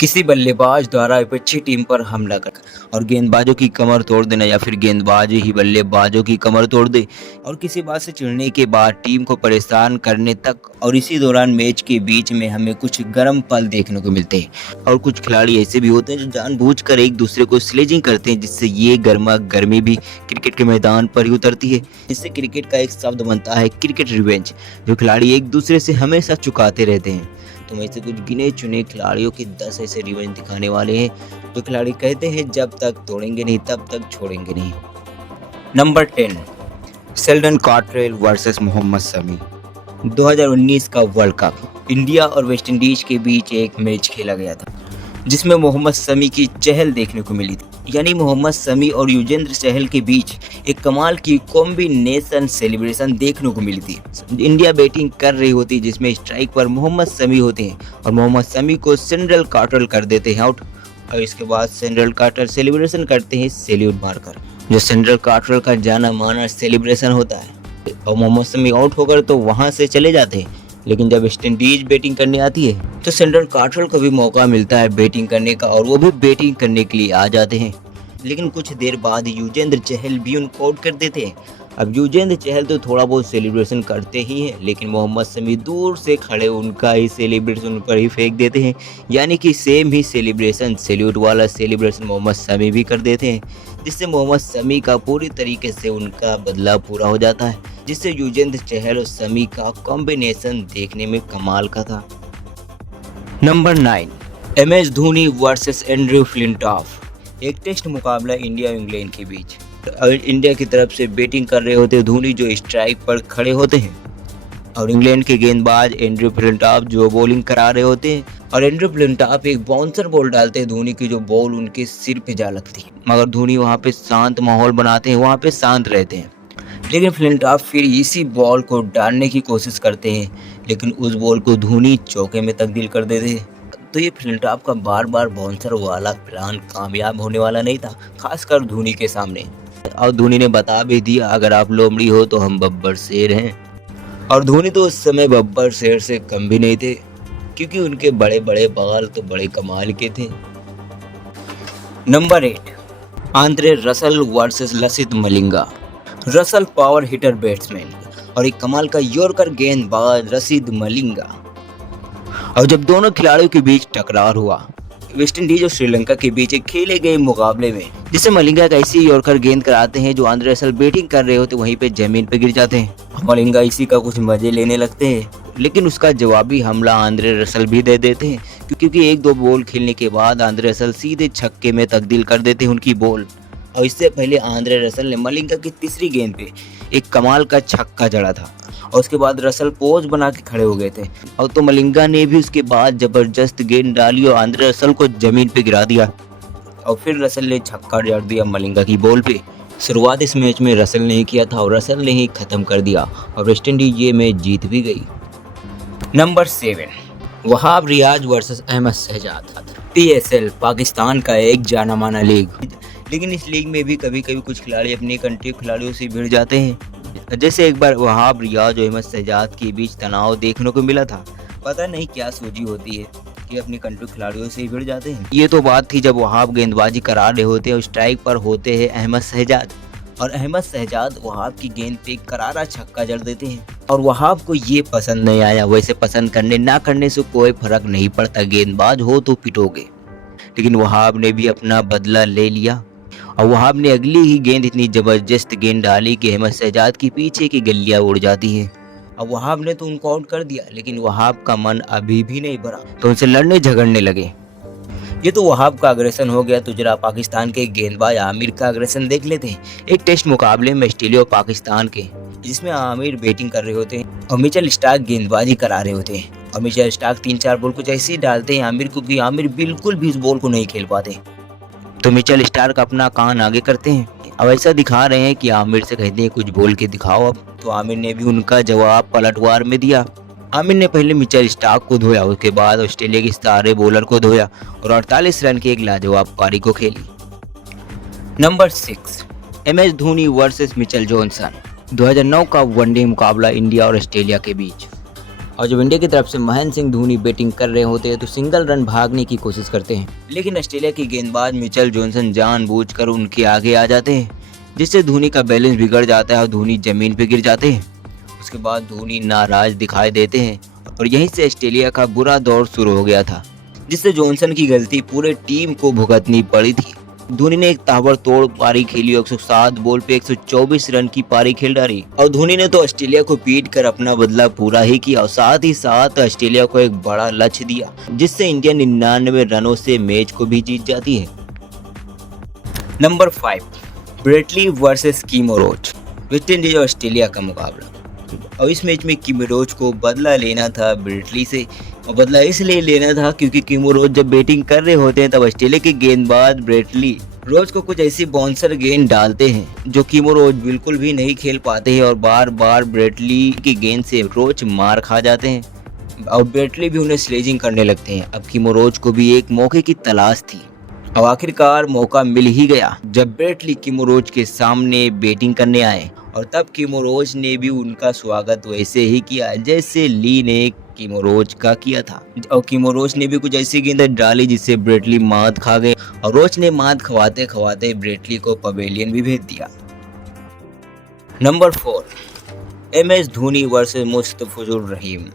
किसी बल्लेबाज द्वारा विपक्षी टीम पर हमला कर और गेंदबाजों की कमर तोड़ देना या फिर गेंदबाज ही बल्लेबाजों की कमर तोड़ दे और किसी बात से चिढ़ने के बाद टीम को परेशान करने तक। और इसी दौरान मैच के बीच में हमें कुछ गर्म पल देखने को मिलते हैं और कुछ खिलाड़ी ऐसे भी होते हैं जो जानबूझकर एक दूसरे को स्लेजिंग करते हैं, जिससे ये गर्मा गर्मी भी क्रिकेट के मैदान पर ही उतरती है। इससे क्रिकेट का एक शब्द बनता है क्रिकेट रिवेंज, जो खिलाड़ी एक दूसरे से हमेशा चुकाते रहते हैं। तो मैं से कुछ गिने चुने खिलाड़ियों के 10 ऐसे रिवेंज दिखाने वाले हैं जो खिलाड़ी कहते हैं जब तक तोड़ेंगे नहीं तब तक छोड़ेंगे नहीं। Number 10, Sheldon Cottrell versus Mohammed Shami. 2019 का वर्ल्ड कप इंडिया और वेस्ट इंडीज के बीच एक मैच खेला गया था जिसमें मोहम्मद शमी की चहल देखने को मिली थी। यानी मोहम्मद शमी और युजवेंद्र चहल के बीच एक कमाल की कॉम्बिनेशन सेलिब्रेशन देखने को मिली थी। इंडिया बैटिंग कर रही होती जिसमें स्ट्राइक पर मोहम्मद शमी होते हैं और मोहम्मद शमी को शेल्डन कॉट्रेल कर देते हैं आउट। और इसके बाद शेल्डन कॉट्रेल सेलिब्रेशन करते हैं सैल्यूट मारकर, जो शेल्डन कॉट्रेल का जाना माना सेलिब्रेशन होता है। और मोहम्मद शमी आउट होकर तो वहां से चले जाते हैं, लेकिन जब वेस्ट इंडीज बैटिंग करने आती है तो शेल्डन कॉट्रेल को भी मौका मिलता है बैटिंग करने का और वो भी बैटिंग करने के लिए आ जाते हैं। लेकिन कुछ देर बाद युजवेंद्र चहल भी उनको आउट कर देते हैं। अब युजवेंद्र चहल तो थोड़ा बहुत सेलिब्रेशन करते ही हैं, लेकिन मोहम्मद शमी दूर से खड़े उनका ही सेलिब्रेशन पर ही फेंक देते हैं। यानी कि सेम ही सेलिब्रेशन, सैल्यूट वाला सेलिब्रेशन मोहम्मद शमी भी कर देते हैं, जिससे मोहम्मद शमी का पूरी तरीके से उनका बदला पूरा हो जाता है, जिससे युजवेंद्र चहल और शमी का कॉम्बिनेशन देखने में कमाल का था। Number 9, MS Dhoni versus Andrew Flintoff. एक टेस्ट मुकाबला इंडिया और इंग्लैंड के बीच। इंडिया की तरफ से बैटिंग कर रहे होते हैं धोनी, जो स्ट्राइक पर खड़े होते हैं, और इंग्लैंड के गेंदबाज एंड्रयू फ्लिंटॉफ जो बॉलिंग करा रहे होते हैं। और एंड्रयू फ्लिंटॉफ एक बाउंसर बॉल डालते हैं धोनी की, जो बॉल उनके सिर पे जा लगती है, मगर धोनी वहाँ पे शांत माहौल बनाते हैं, वहाँ पे शांत रहते हैं। लेकिन फ्लिंटॉफ फिर इसी बॉल को डालने की कोशिश करते हैं, लेकिन उस बॉल को धोनी चौके में तब्दील कर देते हैं। तो ये फ्लिंटॉफ का बार बार बाउंसर वाला प्लान कामयाब होने वाला नहीं था, खासकर धोनी के सामने। और धोनी ने बता भी दिया, अगर आप लोमड़ी हो तो हम बब्बर शेर हैं। और धोनी तो उस समय बब्बर शेर से कम भी नहीं थे, क्योंकि उनके बड़े बड़े बाल तो बड़े कमाल के थे। Number 8, Andre Russell versus Lasith Malinga. Russell power hitter batsman और एक कमाल का यॉर्कर गेंदबाज रशीद मलिंगा। और जब दोनों खिलाड़ियों के बीच टकरार हुआ वेस्ट इंडीज और श्रीलंका के बीच एक खेले गए मुकाबले में, जिससे मलिंगा एक ऐसी यॉर्कर गेंद कराते हैं जो आंद्रे रसल बैटिंग कर रहे होते वहीं पे जमीन पे गिर जाते हैं। मलिंगा इसी का कुछ मजे लेने लगते हैं, लेकिन उसका जवाबी हमला आंद्रे रसल भी दे देते हैं, क्योंकि 1-2 बॉल खेलने के बाद आंद्रे रसल सीधे छक्के में तब्दील कर देते हैं उनकी बॉल। और इससे पहले आंद्रे रसल ने मलिंगा की तीसरी गेंद पे एक कमाल का छक्का जड़ा था, और उसके बाद रसल पोज बना के खड़े हो गए थे। और तो मलिंगा ने भी उसके बाद जबरदस्त गेंद डाली और आंद्रे रसल को जमीन पे गिरा दिया, और फिर रसल ने छक्का जड़ दिया मलिंगा की बॉल पे। शुरुआत इस मैच में रसल ने ही किया था और रसल ने ही खत्म कर दिया, और वेस्ट इंडीज ये मैच जीत भी गई। Number 7, Wahab Riaz versus Ahmad Shahzad. PSL Pakistan का एक जाना माना लीग, लेकिन इस लीग में भी कभी कभी कुछ खिलाड़ी अपने कंट्री खिलाड़ियों से भिड़ जाते हैं। जैसे एक बार वहाब रियाज और अहमद शहजाद के बीच तनाव देखने को मिला था। पता नहीं क्या सोची होती है कि अपने कंट्री खिलाड़ियों से भिड़ जाते हैं। ये तो बात थी जब वहाब गेंदबाजी करा रहे होते हैं और स्ट्राइक पर होते हैं अहमद शहजाद, और अहमद शहजाद वहाब की गेंद पे करारा छक्का जड़ देते हैं। और वहाब को ये पसंद नहीं आया। वैसे पसंद करने ना करने से कोई फर्क नहीं पड़ता, गेंदबाज हो तो पिटोगे। लेकिन वहाब ने भी अपना बदला ले लिया, और वहाब ने अगली ही गेंद इतनी जबरदस्त गेंद डाली कि अहमद शहजाद की पीछे की गलियां उड़ जाती हैं। अब वहाब ने तो उनको आउट कर दिया, लेकिन वहाब का मन अभी भी नहीं भरा, तो उनसे लड़ने झगड़ने लगे। ये तो वहाब का अग्रेशन हो गया, तो जरा पाकिस्तान के गेंदबाज आमिर का अग्रेशन देख लेते हैं। एक टेस्ट मुकाबले में ऑस्ट्रेलिया और पाकिस्तान के, जिसमें आमिर बैटिंग कर रहे होते हैं और मिचेल स्टार्क गेंदबाजी करा रहे होते हैं। और मिचेल स्टार्क 3-4 बॉल कुछ ऐसे ही डालते हैं आमिर को कि आमिर बिल्कुल भी इस बॉल को नहीं खेल पाते। तो मिचेल स्टार्क अपना कान आगे करते हैं, अब ऐसा दिखा रहे हैं कि आमिर से कहते हैं कुछ बोल के दिखाओ। अब तो आमिर ने भी उनका जवाब पलटवार में दिया। आमिर ने पहले मिचेल स्टार्क को धोया, उसके बाद ऑस्ट्रेलिया के सारे बॉलर को धोया और 48 रन की एक लाजवाब पारी को खेली। Number 6, MS Dhoni versus Mitchell Johnson. 2009 का वनडे मुकाबला इंडिया और ऑस्ट्रेलिया के बीच। और जब इंडिया की तरफ से महेंद्र सिंह धोनी बैटिंग कर रहे होते हैं तो सिंगल रन भागने की कोशिश करते हैं, लेकिन ऑस्ट्रेलिया की गेंदबाज मिचेल जॉनसन जानबूझकर उनके आगे आ जाते हैं, जिससे धोनी का बैलेंस बिगड़ जाता है और धोनी जमीन पर गिर जाते हैं। उसके बाद धोनी नाराज दिखाई देते हैं और यहीं से ऑस्ट्रेलिया का बुरा दौर शुरू हो गया था, जिससे जॉनसन की गलती पूरे टीम को भुगतनी पड़ी थी। धोनी ने एक ताबड़तोड़ पारी खेली और 107 बॉल पे 124 रन की पारी खेल डाली और धोनी ने तो ऑस्ट्रेलिया को पीट कर अपना बदला पूरा ही किया और साथ ही साथ ऑस्ट्रेलिया को एक बड़ा लक्ष्य दिया, जिससे इंडिया 99 रनों से मैच को भी जीत जाती है। नंबर 5, ब्रेटली वर्सेस किमो रोच, वेस्ट इंडीज और ऑस्ट्रेलिया का मुकाबला। और इस मैच में किमो रोच को बदला लेना था ब्रेटली से, और बदला इसलिए लेना था क्योंकि किमो रोच जब बैटिंग कर रहे होते हैं तब ऑस्ट्रेलिया के गेंदबाज ब्रेटली रोच को कुछ ऐसी बाउंसर गेंद डालते हैं जो किमो रोच बिल्कुल भी नहीं खेल पाते हैं और बार बार ब्रेटली की गेंद से रोच मार खा जाते हैं और ब्रेटली भी उन्हें स्लेजिंग करने लगते हैं। अब किमो रोच को भी एक मौके की तलाश थी और आखिरकार मौका मिल ही गया जब ब्रेटली किमो रोच के सामने बैटिंग करने आए, और तब किमो रोच ने भी उनका स्वागत वैसे ही किया जैसे ली ने किमो रोच का किया था। और किमो रोच ने भी कुछ ऐसी गेंदें डाली जिससे ब्रेटली मात खा गए और रोच ने मात खवाते खवाते ब्रेटली को पवेलियन भी भेज दिया। Number 4, MS Dhoni versus Mustafizur Rahim.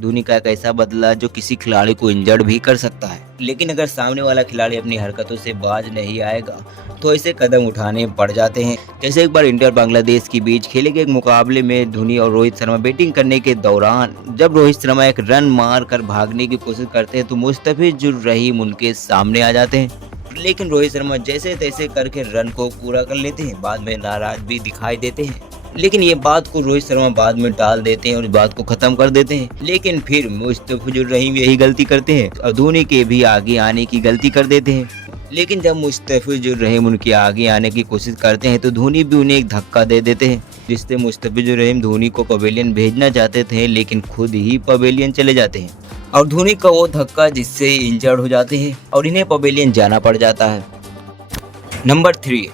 Dhoni का एक ऐसा बदला जो किसी खिलाड़ी को इंजर्ड भी कर सकता है, लेकिन अगर सामने वाला खिलाड़ी अपनी हरकतों से बाज नहीं आएगा तो ऐसे कदम उठाने पड़ जाते हैं। जैसे एक बार इंडिया और बांग्लादेश के बीच खेले गए एक मुकाबले में धोनी और रोहित शर्मा बैटिंग करने के दौरान जब रोहित शर्मा एक रन मार कर भागने की कोशिश करते हैं तो मुस्तफिजुर रहीम उनके सामने आ जाते हैं, लेकिन रोहित शर्मा जैसे तैसे करके रन को पूरा कर लेते हैं। बाद में नाराज भी दिखाई देते हैं, लेकिन ये बात को रोहित शर्मा बाद में टाल देते हैं और इस बात को खत्म कर देते हैं। लेकिन फिर मुस्तफिजुर रहीम यही गलती करते हैं और धोनी के भी आगे आने की गलती कर देते हैं। लेकिन जब मुस्तफिजुर रहीम उनके आगे आने की कोशिश करते हैं तो धोनी भी उन्हें एक धक्का दे देते हैं, जिससे मुस्तफिजुर रहीम धोनी को पवेलियन भेजना चाहते थे लेकिन खुद ही पवेलियन चले जाते हैं और धोनी का वो धक्का जिससे इंजर्ड हो जाते हैं और इन्हें पवेलियन जाना पड़ जाता है। Number 3,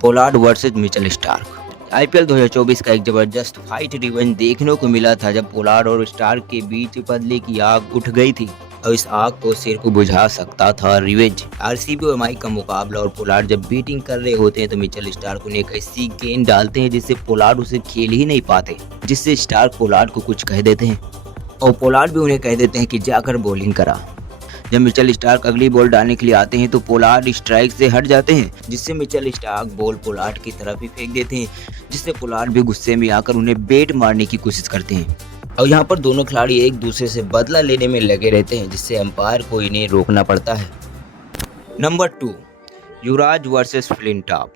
Pollard versus Mitchell Starc. IPL 2024 का एक जबरदस्त फाइट रिवेंज देखने को मिला था जब पोलार्ड और स्टार्क के बीच बदले की आग उठ गई थी और इस आग को सिर को बुझा सकता था रिवेंज। RCB और MI का मुकाबला और पोलार्ड जब बैटिंग कर रहे होते हैं तो मिचेल स्टार्क उन्हें एक ऐसी गेंद डालते हैं जिससे पोलार्ड उसे खेल ही नहीं पाते, जिससे स्टार्क पोलार्ड को कुछ कह देते हैं और पोलार्ड भी उन्हें कह देते हैं कि जाकर बॉलिंग करा। जब मिचेल स्टार्क अगली बॉल डालने के लिए आते हैं तो पोलार्ड स्ट्राइक से हट जाते हैं, जिससे मिचेल स्टार्क बॉल पोलार्ड की तरफ ही फेंक देते हैं, जिससे पोलार्ड भी गुस्से में आकर उन्हें बैट मारने की कोशिश करते हैं। और यहाँ पर दोनों खिलाड़ी एक दूसरे से बदला लेने में लगे रहते हैं, जिससे अंपायर को इन्हें रोकना पड़ता है। नंबर 2, युवराज वर्सेस फ्लिंटॉप।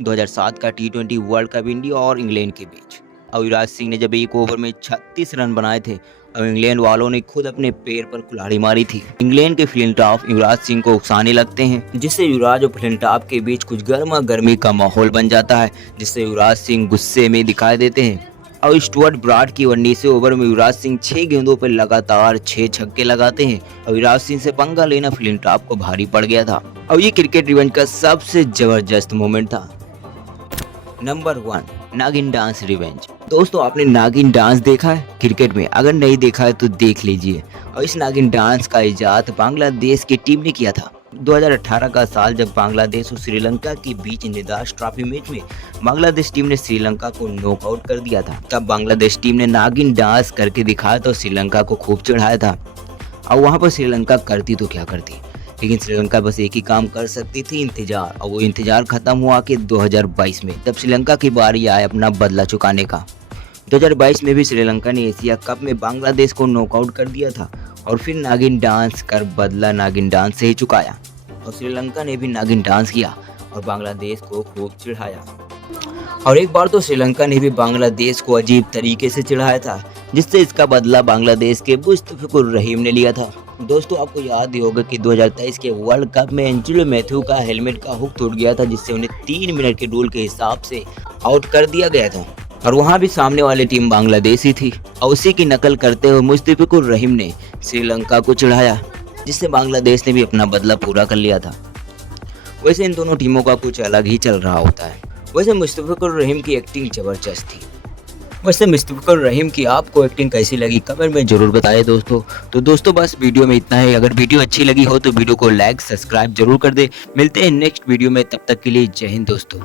2007 का T20 वर्ल्ड कप इंडिया और इंग्लैंड के बीच। और युवराज सिंह ने जब एक ओवर में 36 रन बनाए थे और इंग्लैंड वालों ने खुद अपने पैर पर कुल्हाड़ी मारी थी। इंग्लैंड के फ्लिंटॉप युवराज सिंह को उकसाने लगते हैं, जिससे युवराज और फ्लिंटॉप के बीच कुछ गर्मा गर्मी का माहौल बन जाता है, जिससे युवराज सिंह गुस्से में दिखाई देते हैं। और स्टुअर्ट ब्रॉड की 19वें ओवर में युवराज सिंह 6 गेंदों पर लगातार 6 छक्के लगाते हैं और युवराज सिंह से पंगा लेना फ्लिंटॉप को भारी पड़ गया था और ये क्रिकेट इवेंट का सबसे जबरदस्त मोमेंट था। नंबर 1, नागिन डांस रिवेंज। दोस्तों, आपने नागिन डांस देखा है क्रिकेट में? अगर नहीं देखा है तो देख लीजिए। और इस नागिन डांस का इजाद बांग्लादेश की टीम ने किया था। 2018 का साल जब बांग्लादेश और श्रीलंका के बीच निदाश ट्रॉफी मैच में बांग्लादेश टीम ने श्रीलंका को नॉकआउट कर दिया था, तब बांग्लादेश टीम ने नागिन डांस करके दिखाया था और श्रीलंका को खूब चढ़ाया था। और वहाँ पर श्रीलंका करती तो क्या करती, लेकिन श्रीलंका बस एक ही काम कर सकती थी, इंतजार। और वो इंतजार खत्म हुआ कि 2022 में जब श्रीलंका की बारी आए अपना बदला चुकाने का। 2022 में भी श्रीलंका ने एशिया कप में बांग्लादेश को नॉकआउट कर दिया था और फिर नागिन डांस कर बदला नागिन डांस से ही चुकाया। और श्रीलंका ने भी नागिन डांस किया और बांग्लादेश को खूब चिढ़ाया। और एक बार तो श्रीलंका ने भी बांग्लादेश को अजीब तरीके से चिढ़ाया था, जिससे इसका बदला बांग्लादेश के मुस्तफिजुर रहीम ने लिया था। दोस्तों, आपको याद ही होगा कि 2023 के वर्ल्ड कप में एंजेलो मैथ्यू का हेलमेट का हुक टूट गया था, जिससे उन्हें 3 मिनट के रूल के हिसाब से आउट कर दिया गया था। और वहाँ भी सामने वाली टीम बांग्लादेश ही थी और उसी की नकल करते हुए मुस्तफिजुर रहीम ने श्रीलंका को चिढ़ाया, जिससे बांग्लादेश ने भी अपना बदला पूरा कर लिया था। वैसे इन दोनों टीमों का कुछ अलग ही चल रहा होता है। वैसे मुस्तफिजुर रहीम की एक्टिंग जबरदस्त थी। वैसे मुस्तफ़िज़ुर रहीम की आपको एक्टिंग कैसी लगी कमेंट में ज़रूर बताएं दोस्तों। तो दोस्तों बस वीडियो में इतना है। अगर वीडियो अच्छी लगी हो तो वीडियो को लाइक सब्सक्राइब जरूर कर दे। मिलते हैं नेक्स्ट वीडियो में, तब तक के लिए जय हिंद दोस्तों।